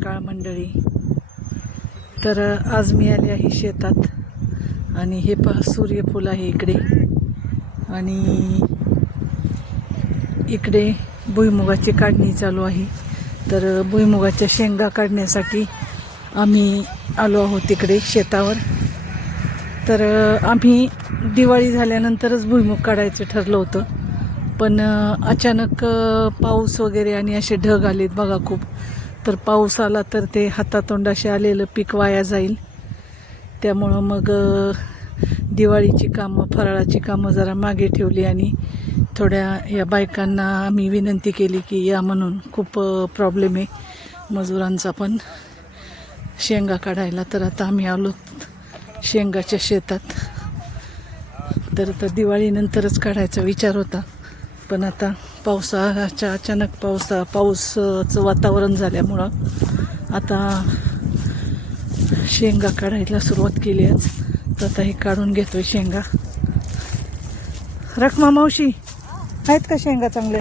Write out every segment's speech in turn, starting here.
सकाळ मंडळी. तर आज मी आले आहे शेतात आणि हे पहा सूर्यफूल आहे इकडे आणि इकडे भुईमुगाची काढणी चालू आहे. तर भुईमुगाच्या शेंगा काढण्यासाठी आम्ही आलो आहोत इकडे शेतावर. तर आम्ही दिवाळी झाल्यानंतरच भुईमुग काढायचं ठरलं होतं, पण अचानक पाऊस वगैरे आणि असे ढग आलेत बघा खूप. तर पाऊस आला तर ते हातातोंडाशी आलेलं पीक वाया जाईल. त्यामुळं मग दिवाळीची कामं, फराळाची कामं जरा मागे ठेवली आणि थोड्या या बायकांना आम्ही विनंती केली की या म्हणून. खूप प्रॉब्लेम आहे मजुरांचा पण शेंगा काढायला. तर आता आम्ही आलो शेंगाच्या शेतात. तर दिवाळीनंतरच काढायचा विचार होता, पण आता पावसाच्या अचानक पावसाचं वातावरण झाल्यामुळं आता शेंगा काढायला सुरुवात केली आज. तर आता हे काढून घेतोय शेंगा. रखमा मावशी, आहेत का शेंगा चांगल्या?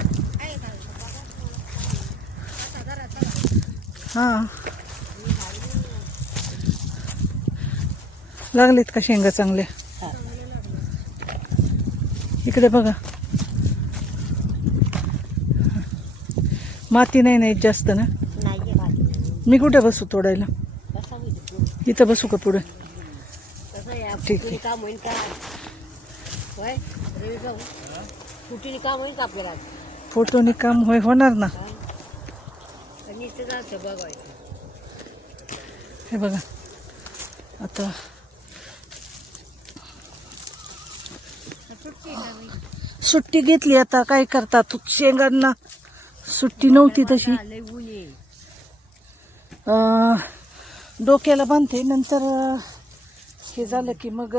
हां, लागलेत का शेंगा चांगल्या? इकडे बघा, माती नाही जास्त ना. मी कुठे बसू तोडायला? इथं बसू का पुढे? ठीक आहे. फोटोनी काम होणार ना. हे बघा आता सुट्टी घेतली. आता काय करतात, शेंगांना सुट्टी नव्हती तशी. डोक्याला बांधते, नंतर हे झालं की मग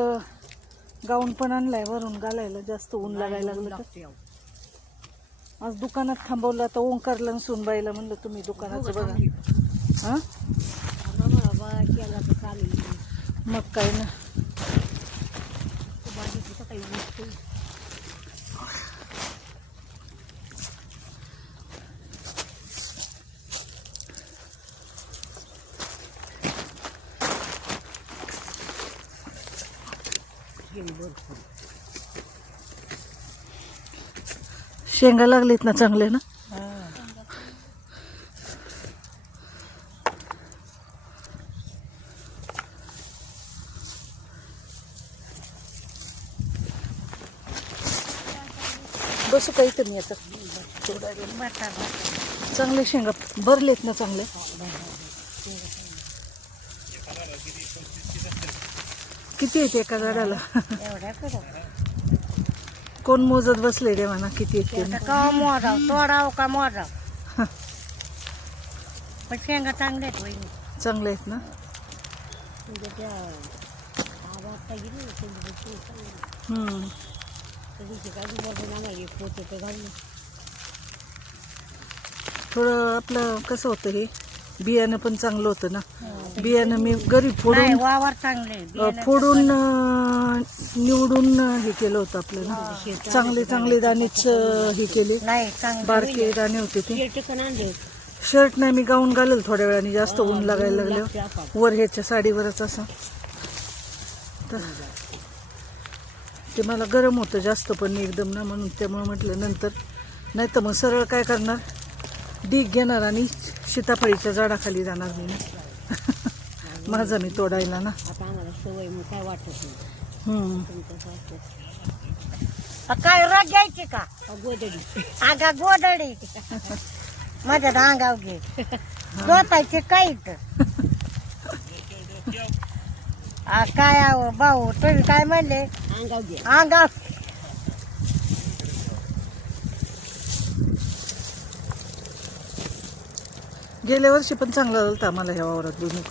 गाऊन पण आणलाय वरून घालायला. जास्त ऊन लागायला लागलं तर आज दुकानात थांबवलं. आता ओंकारला सुनबाईला म्हणलं तुम्ही दुकानाचं बघा. हां, मग काय ना. शेंगा लागलेत ना चांगले ना. बसू का इथं मी आता? चांगले शेंगा भरलेत ना चांगले. किती आहेत एका झाडाला? कोण मोजत बसले रे म्हणा किती आहेत? तोडाव का मोजाव, पण शेंगा चांगले आहेत. चांगले आहेत ना. थोडं आपलं कसं होतं, हे बियाणं पण चांगलं होतं ना. बियाणं मी घरी फोडून वावर चांगले निवडून हे केलं होतं आपल्याला. चांगले दाणेच हे केले, बारके दाणे होते ते. शर्ट नाही, मी गाऊन घालेल थोड्या वेळाने. जास्त ऊन लागायला लागलं वर ह्याच्या साडीवरच असं. तर ते मला गरम होतं जास्त पण एकदम ना, म्हणून त्यामुळे म्हटलं नंतर. नाही तर मग सरळ काय करणार, डीग घेणार आणि सीताफळीच्या झाडाखाली जाणार मी ना. माझा मी तोडायला ना. काय वाटत काय रग घ्यायची का? गोदडी, आगा गोदडी माझ्या अंगाव घे. जोतायचे काहीच काय भाऊ, तुम्ही काय म्हणले? अंगाव घे, अंगाव. गेल्या वर्षी पण चांगला झाला आम्हाला ह्या वावरात भुईमुग.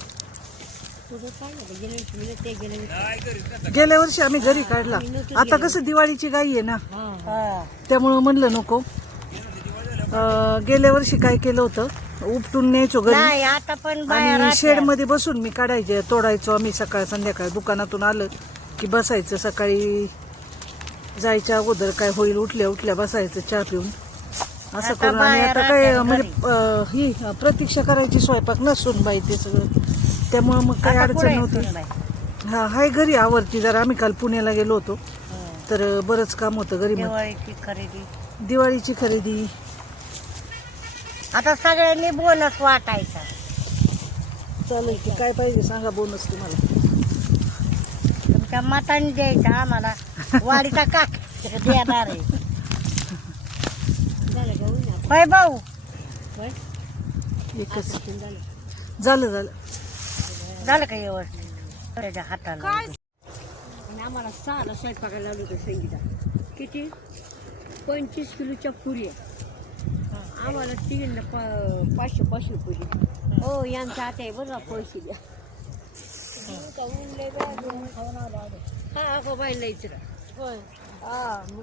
गेल्या वर्षी आम्ही घरी काढला. आता कसं दिवाळीची गाई आहे ना, त्यामुळं म्हणलं नको. गेल्या वर्षी काय केलं होतं, उपटून न्यायचो घरी आता पण आणि शेड मध्ये बसून मी काढायचे, तोडायचो आम्ही. सकाळ संध्याकाळ दुकानातून आलं की बसायचं. सकाळी जायच्या अगोदर काय होईल, उठल्या उठल्या बसायचं चहा पिऊन असं आता करून आणि बाया आता काय राहत्या म्हणजे ही प्रतीक्षा करायची स्वयंपाक नसून बाई ते सगळं, त्यामुळं मग काही आता अडचण पुढे नव्हती. सुनबाई. हा हाय घरी आवरती जरा. आम्ही काल पुण्याला गेलो होतो हो. तर बरंच काम होतं घरी. मग दिवाळीची खरेदी दिवाळीची खरेदी. आता सगळ्यांनी बोनस वाटायचा. चालेल की काय पाहिजे सांगा बोनस तुम्हाला. तुमच्या मताने द्यायचा आम्हाला. वाडीचा काक देणार आहे. होय भाऊ. एकच झालं झालं. झालं का व्यवस्थित त्याच्या हाताला आणि आम्हाला 6ला स्वयंपाकाला लावलं होतं संगीता. किती 25 किलोच्या पुऱ्या. आम्हाला तिघींना 500 पुरी. हो यांच्या आता आहे बरं पैसे द्या. हा अगो बाईला इचरा. होय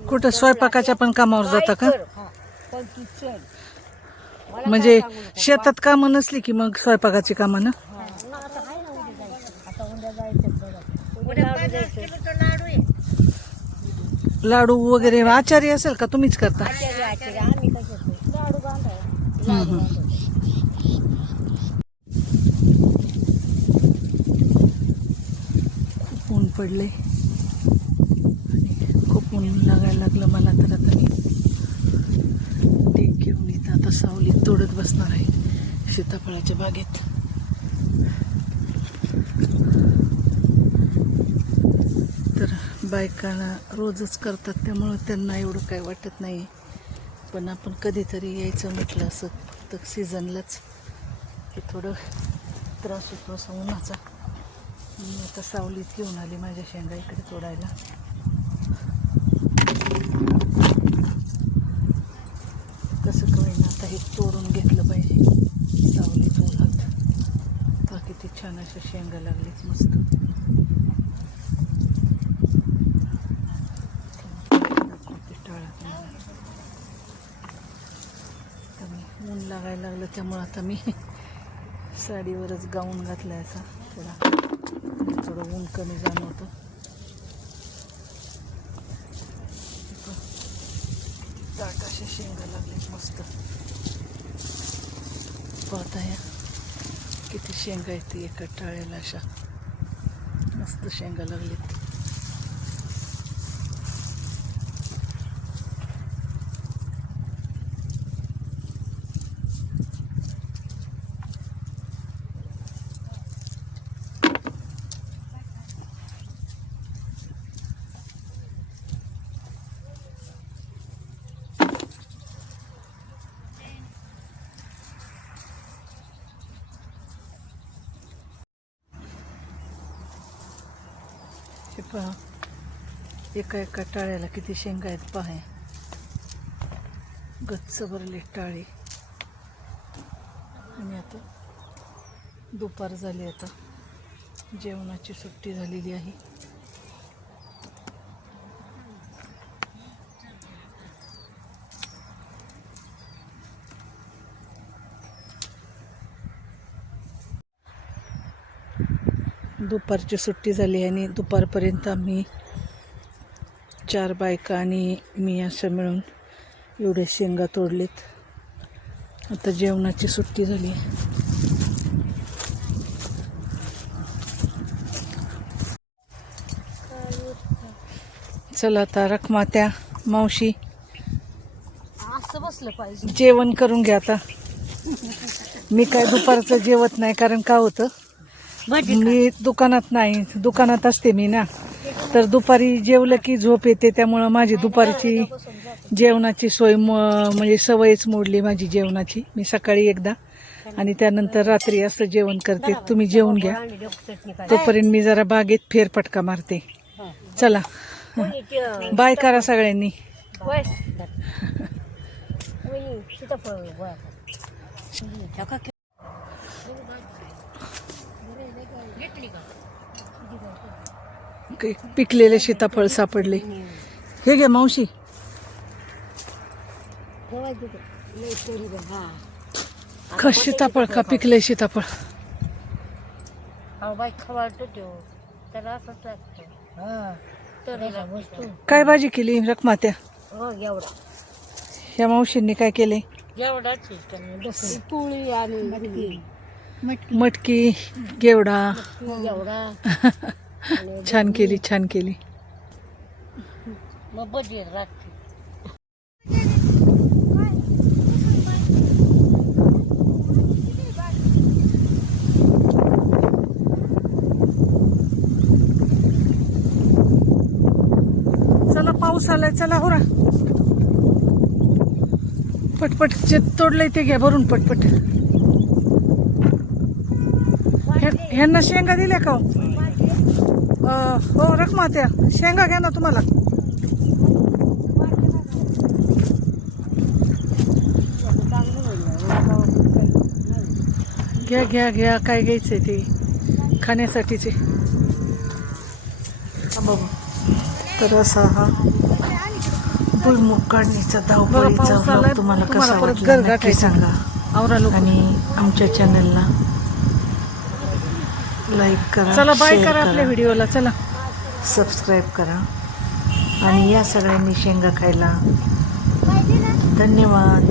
कुठं स्वयंपाकाच्या पण कामावर जाता का? 25 चल. म्हणजे शेतात कामं नसली की मग स्वयंपाकाची कामं ना. उद्या 50 किलोचं लाडू आहे. लाडू वगैरे आचारी असेल का तुम्हीच करता? आम्ही कसं लाडू बांधाय. खूप ऊन पडले आणि खूप ऊन लागायला लागलं मला. तर आता मी टेक घेऊन येतं आता सावलीत तोडत बसणार आहे सीताफळाच्या बागेत. तर बायकांना रोजच करतात त्यामुळं त्यांना एवढं काय वाटत नाही. पण आपण कधीतरी यायचं म्हटलं असं तर सीझनलाच की थोडं त्रास होतो असा उन्हाचा. मी आता सावलीत घेऊन आली माझ्या शेंगा इकडे तोडायला. कसं कळेना आता हे तोडून घेतलं पाहिजे सावलीत उन्हात. तर किती छान अशा शेंगा लागलीत मस्त. ऊन लागायला लागलं त्यामुळं आता मी साडीवरच गाऊन घातलाय असा. थोडं ऊन कमी जाणवतं. दाट अशा शेंगा लागलेत मस्त. पाहता या किती शेंगा आहेत एका टाळ्याला अशा मस्त शेंगा लागलेत. हे पहा एका एका टाळ्याला किती शेंगा आहेत पहा. गच्च भरले टाळे. आणि आता दुपार झाली. आता जेवणाची सुट्टी झालेली आहे. दुपारची सुट्टी झाली आणि दुपारपर्यंत आम्ही 4 बायका आणि मी असं मिळून एवढे शेंगा तोडलेत. आता जेवणाची सुट्टी झाली. चला आता रखमात्या मावशी असं बसलं पाहिजे. जेवण करून घ्या आता. मी काय दुपारचं जेवत नाही कारण का होतं मी दुकानात नाही, दुकानात असते मी ना. तर दुपारी जेवलं की झोप येते त्यामुळं माझी दुपारची जेवणाची सोय म्हणजे सवयच मोडली माझी जेवणाची. मी सकाळी एकदा आणि त्यानंतर रात्री असं जेवण करते. तुम्ही जेवून घ्या तोपर्यंत मी जरा बागेत फेरफटका मारते. चला बाय करा सगळ्यांनी. पिकलेले सीताफळ सापडले. हे घ्या मावशी. खा सीताफळ खा. पिकले सीताफळ. बाई खवाळतो तो त्याला असंच लागतं. काय भाजी केली रखमात्या? हो एवढा ह्या मावशींनी काय केले? पोळी आणि मटकी मटकी, गेवडा एवढा छान केली, छान केली. मग भजी राखते. चला पाऊस आलाय, चला हो रा. पटपट जे तोडलंय ते घ्या भरून पटपट. ह्यांना शेंगा दिल्या का? हो रखमा त्या शेंगा घ्या ना तुम्हाला. घ्या घ्या घ्या, काय घ्यायचंय ते खाण्यासाठीचे. बाबा तर असा हा भुईमुग काढणीचा धावपळीचा व्लॉग तुम्हाला कसा वाटला नक्की सांगा. आणि आमच्या चॅनलला लाईक करा, चला बाय शेअर करा आपल्या व्हिडिओला. चला सबस्क्राईब करा आणि या सगळ्यांनी शेंगा खायला. धन्यवाद.